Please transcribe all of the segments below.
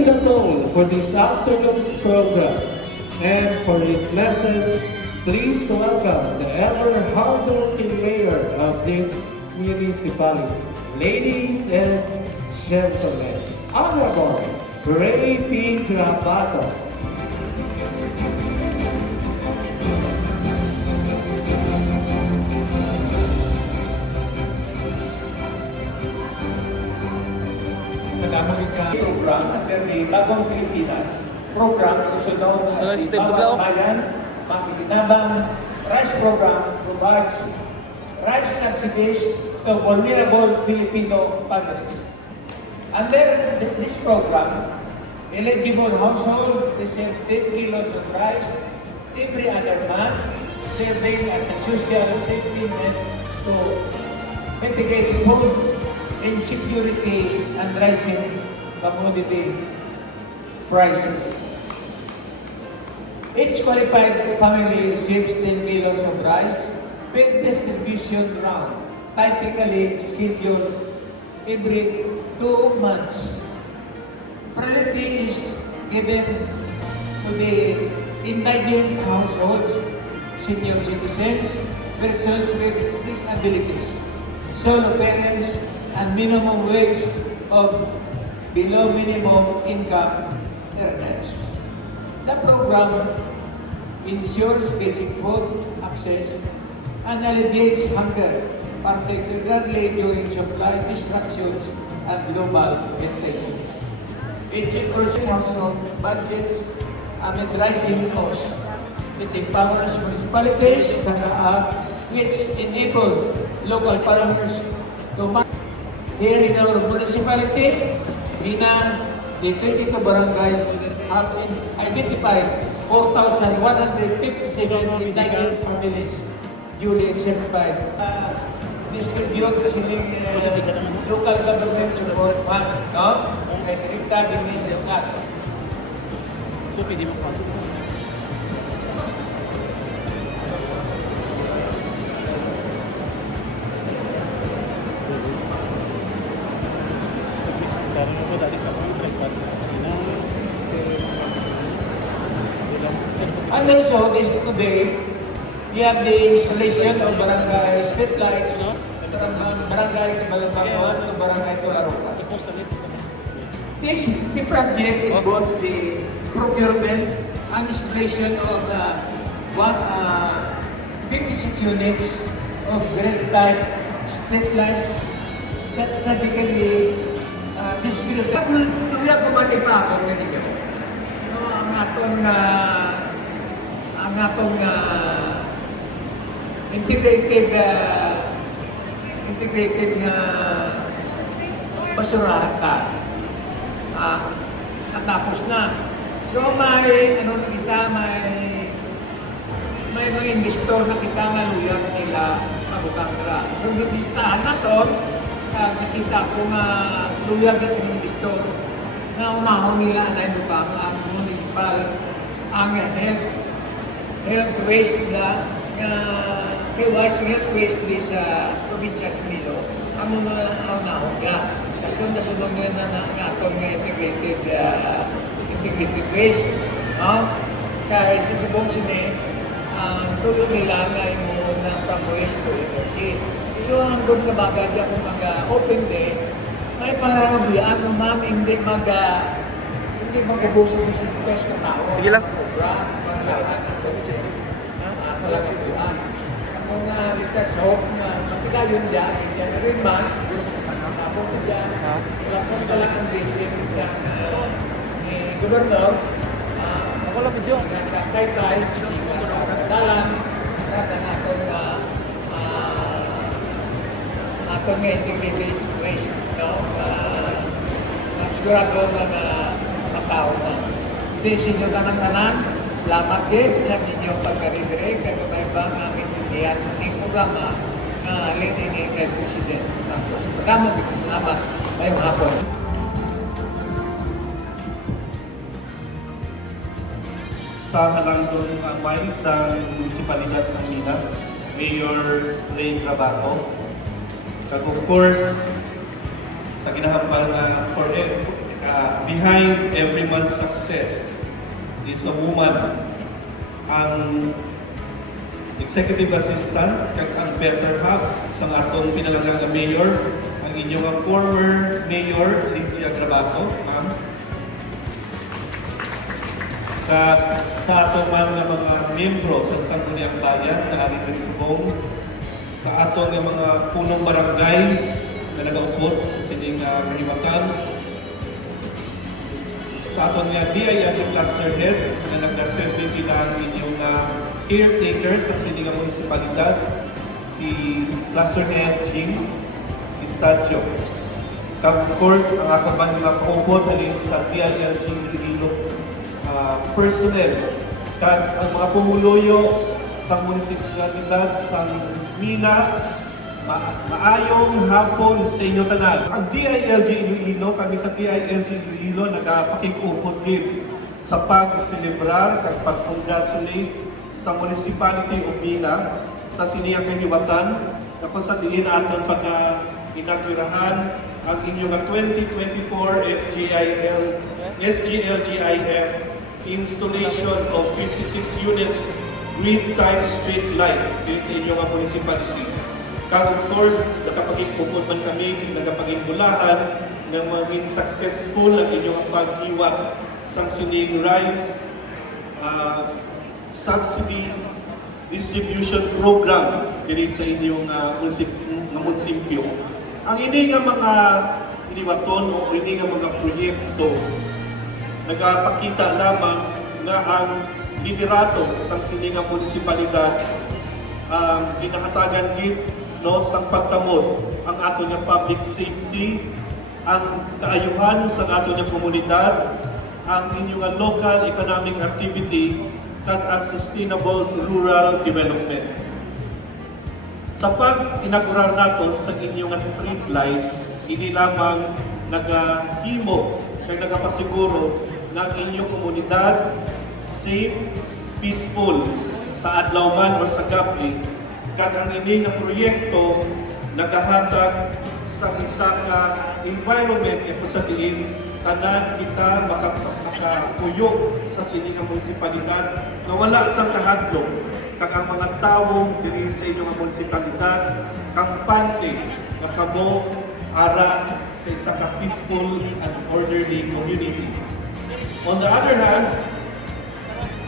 setting the tone for this afternoon's program. And for his message, please welcome the ever hardworking mayor of this municipality. Ladies and gentlemen, Honorable Ray P. Grabato. Program under the Bagong Pilipinas program, also known as the Bagong Bayan Makikinabang Rice Program, provides rice subsidies to vulnerable Filipino families. Under this program, eligible household receive 10 kilos of rice every other month, serving as a social safety net to mitigate food insecurity and rising commodity prices. Each qualified family receives 10 kilos of rice with distribution round, typically scheduled every 2 months. Priority is given to the indigent households, senior citizens, persons with disabilities, solo parents, and minimum wage of below minimum income earners. The program ensures basic food access and alleviates hunger, particularly during supply disruptions and global inflation. It also household budgets amid rising costs. It empowers municipalities to act which enable local farmers to manage. Here in our municipality, Bina, the 22 barangays have identified 4,157 indigent families duly certified. Distribute siling local government support fund, no? Kaya direkta din sa atin. So, pwede mo pa. And also, today, we have the installation of barangay street lights, no? Barangay Balabangwan to Barangay Tularoca. The project involves the procurement and installation of 56 units of grid type street lights strategically distributed. Luya ko ba ipapon ka ninyo? Ang atong integrated basurahan ta. At tapos na. So may mga investor na kita nga luyag nila mabukang kara. So gibisitahan na to, nakita ko nga luyag at mga investor na unahon nila na bukang ang municipal ang health waste nila KYC health waste di sa probinsya sa Milo. Amo na unahon ka. Kasunod na sunod na atong integrated waste. Kaya sa subong sini, tuyo nila nga mo na from waste to energy. So hanggang kabagad yung mga open day, may parabiyaan ng ma'am hindi mag-abuso sa request ng tao. Sige lang. Program, pagkaan ng consent, palagapiyaan. Ang mga likas hope na matigayon dyan, hindi na rin man, tapos na dyan, wala kong talang ang blessing sa ni Gobernador. Ako lang video. Siya tay-tay, siya pagkadalan, at ang atong integrated waste, no? Sigurado na matao na. Hindi sinyo tanan-tanan, salamat din sa inyong pagkaribire, kagabay ba ang intindihan ng programa na linig kay President Marcos. Magkamot din, salamat. Ngayong hapon. Sa halangdon ang may sa munisipalidad sa Mina, Mayor Ray Grabato. Kag of course, sa ginahambal na for behind every man's success is a woman. Ang executive assistant kag ang better half sa atong pinalagang na mayor, ang inyong former mayor Lydia Grabato, ma'am. Sa atong mga membro sa Sangguniang Bayan na ari diri sa Bong, sa atong mga punong barangays na nagaupot sa sining Mariwatan, sa atong DILG cluster head na nagdaserve bilang inyong caretaker sa sining munisipalidad, si cluster head Jing Estadio. Of course, ang ako man mga kaupot halin sa DILG Iloilo personnel kag ang mga pumuluyo sa munisipalidad sa Mina. Maayong hapon sa inyo tanan. Ang DILG Iloilo, kami sa DILG Iloilo nagapakig-upod gid sa pag-celebrar kag pag-congratulate sa municipality of Mina sa siniyang kahiwatan na kung sa diin aton pag-inaugurahan ang inyong 2024 SGLGIF installation of 56 units with time street light dito sa inyong municipality. Kag of course, nakapag-ipupod man kami, nagapag-imbulahan na maging successful ang inyong paghiwat sa sining rice subsidy distribution program dito sa inyong munisipyo. Ang ini nga mga iniwaton o ini nga mga proyekto nagapakita lamang na ang liderato sa siningang munisipalidad kinahatagan gid no sang pagtamod ang ato nga public safety, ang kaayuhan sa ato nga komunidad, ang inyong local economic activity kag ang sustainable rural development. Sa pag-inaugurar naton sa inyong street light, hindi lamang nagahimo kag nagapasiguro na ang inyong komunidad safe, peaceful sa adlaw man o sa gabi, kag ang ini nga proyekto nagahatag sa isa ka environment e sa diin tanan kita makakuyog sa sining nga munisipalidad na wala sa kahadlok kag ang mga tawo diri sa inyong munisipalidad kampante nga kamo ara sa isa ka peaceful and orderly community. On the other hand,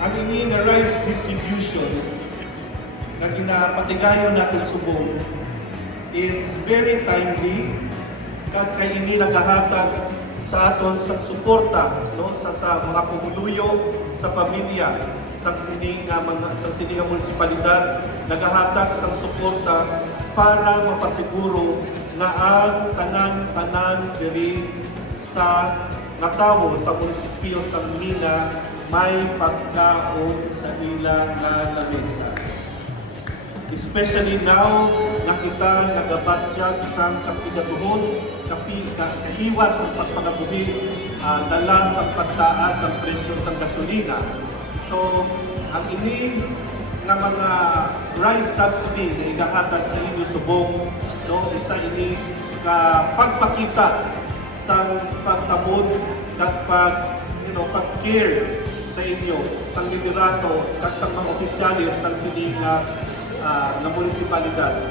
ang ini nga rice distribution na ginapatigayon natin subong is very timely kag kay ini nagahatag sa aton sa suporta no sa mga pumuluyo sa pamilya sa sining nga munisipalidad, nagahatag sa suporta para mapasiguro nga ang tanan-tanan diri sa natawo sa munisipyo sa Mina may pagkaon sa ila nga lamesa. Especially now, nakita nagabatyag sa kapigaduhon, kahiwat sa pagpagabuhi, dala sa pagtaas ang presyo sa gasolina. So, ang ini nga mga rice subsidy na igahatag sa inyo subong, no, isa ini pagpakita sa pagtamod at pag-care sa inyo, sa liderato at sa mga opisyalis sa sining na munisipalidad.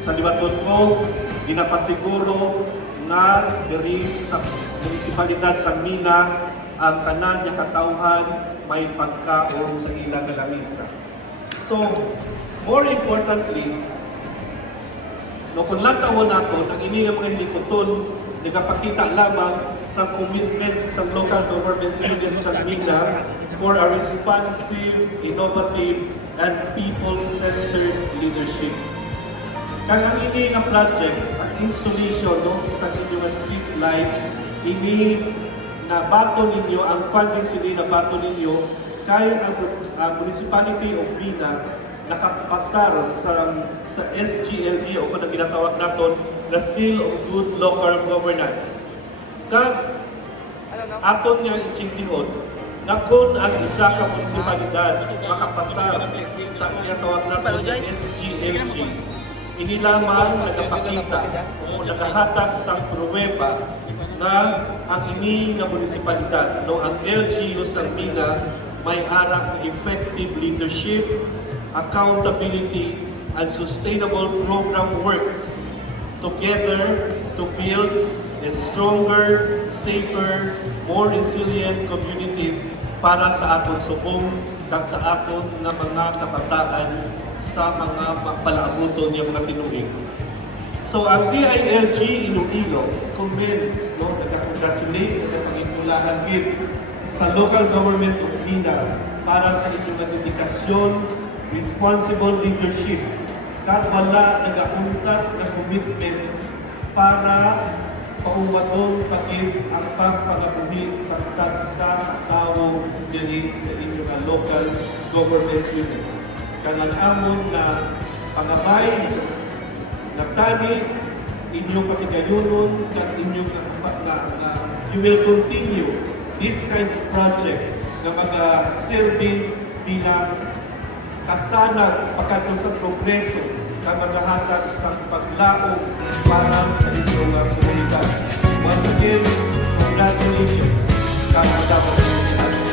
Sa libaton ko, ginapasiguro na diri sa munisipalidad sa Mina ang tanan niya katawhan may pagkaon sa ilang lamisa. So, more importantly, no, kung lantawon nato, ang ini nga mga likuton, nagapakita lamang sa commitment sa local government unit sa Mina for a responsive, innovative, and people-centered leadership. Kang ang ini nga project, ang installation no, sa inyong street light, ini nabato ninyo, ang funding sila nabato ninyo, kaya ang municipality of Mina nakapasar sa SGLG o kung na ginatawag natin na Seal of Good Local Governance. Kag aton nga ichingtihon na kung ang isa ka munisipalidad makapasar sa ginatawag natin na SGLG, ini lamang nagapakita o nagahatag sa pruweba na ang ini nga munisipalidad, no, ang LGU Salmina may arak effective leadership, accountability, and sustainable program works together to build a stronger, safer, more resilient communities para sa aton subong kag sa aton nga mga kabataan sa mga palaabuton niya mga tinuig. So ang DILG Iloilo commends, no, nagka-congratulate, nagka-pangitulaan gid sa local government of Mina para sa inyong dedikasyon, responsible leadership, kag wala nagauntat na commitment para paumadong pagid ang pagpagabuhi sa tatsa tao diri sa inyong local government units. Kanang amon na pangabay nagtani inyong pakigayonon kag inyong you will continue this kind of project na mga silbi bilang kasanag pagkato sa progreso na maghahatag sa paglaog para sa inyong komunidad. Once again, congratulations, kakadapat sa atin.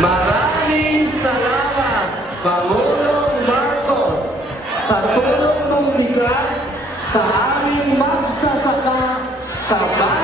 Maraming salamat, Pangulong Marcos, sa tulong ng bigas sa aming magsasaka sa bayan.